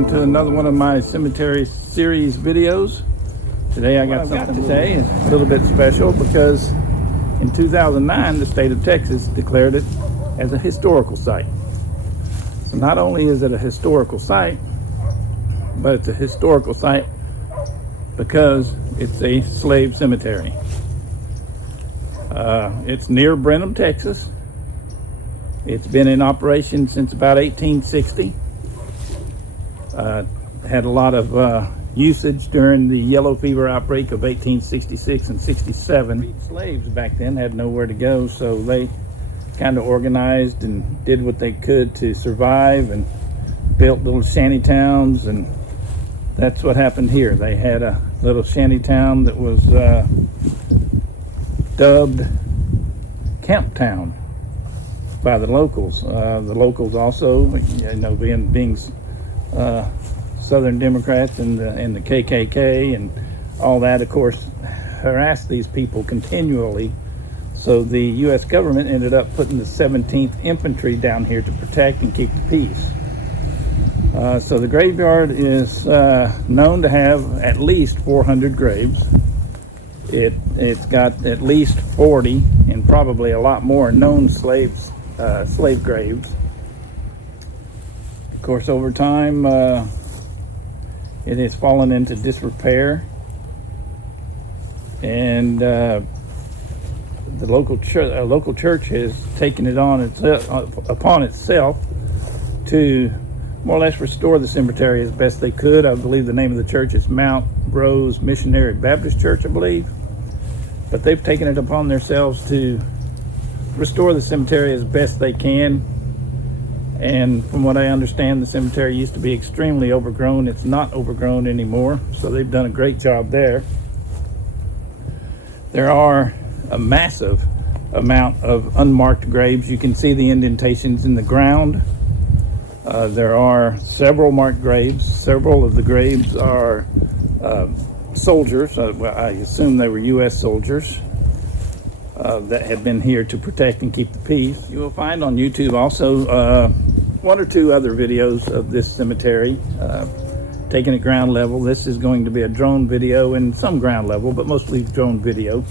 welcome to another one of my cemetery series videos. Today I got something today a little bit special because in 2009 the state of Texas declared it as a historical site. So not only is it a historical site, but it's a historical site because it's a slave cemetery. It's near Brenham, Texas. It's been in operation since about 1860. Had a lot of usage during the yellow fever outbreak of 1866 and 67. Slaves back then had nowhere to go, so they kind of organized and did what they could to survive and built little shanty towns, and that's what happened here. They had a little shanty town that was dubbed Camptown by the locals. The locals also, being Southern Democrats and the KKK and all that, of course, harassed these people continually. So the U.S. government ended up putting the 17th Infantry down here to protect and keep the peace. So the graveyard is known to have at least 400 graves. It's got at least 40 and probably a lot more known slave graves. Of course, over time, it has fallen into disrepair, and the local church has taken it upon itself to more or less restore the cemetery as best they could. I believe the name of the church is Rose Missionary Baptist Church, I believe. But they've taken it upon themselves to restore the cemetery as best they can. And from what I understand, the cemetery used to be extremely overgrown. It's not overgrown anymore, so they've done a great job there. There are a massive amount of unmarked graves. You can see the indentations in the ground. There are several marked graves. Several of the graves are soldiers. Well, I assume they were U.S. soldiers that had been here to protect and keep the peace. You will find on YouTube also one or two other videos of this cemetery taken at ground level. This is going to be a drone video and some ground level, but mostly drone video.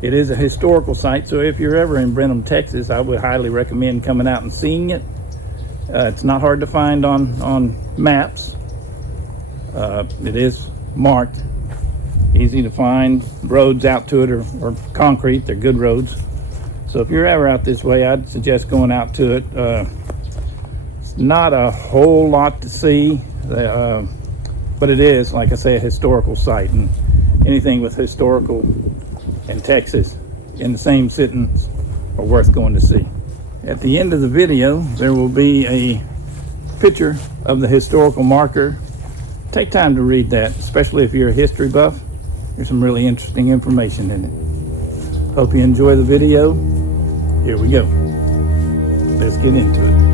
It is a historical site, so if you're ever in Brenham, Texas, I would highly recommend coming out and seeing it. It's not hard to find on maps. It is marked, easy to find. Roads out to it are concrete. They're good roads. So if you're ever out this way, I'd suggest going out to it. It's not a whole lot to see, but it is, like I say, a historical site, and anything with historical and Texas in the same sentence are worth going to see. At the end of the video, there will be a picture of the historical marker. Take time to read that, especially if you're a history buff. There's some really interesting information in it. Hope you enjoy the video. Here we go. Let's get into it.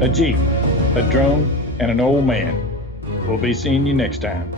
a Jeep, a drone, and an old man. We'll be seeing you next time.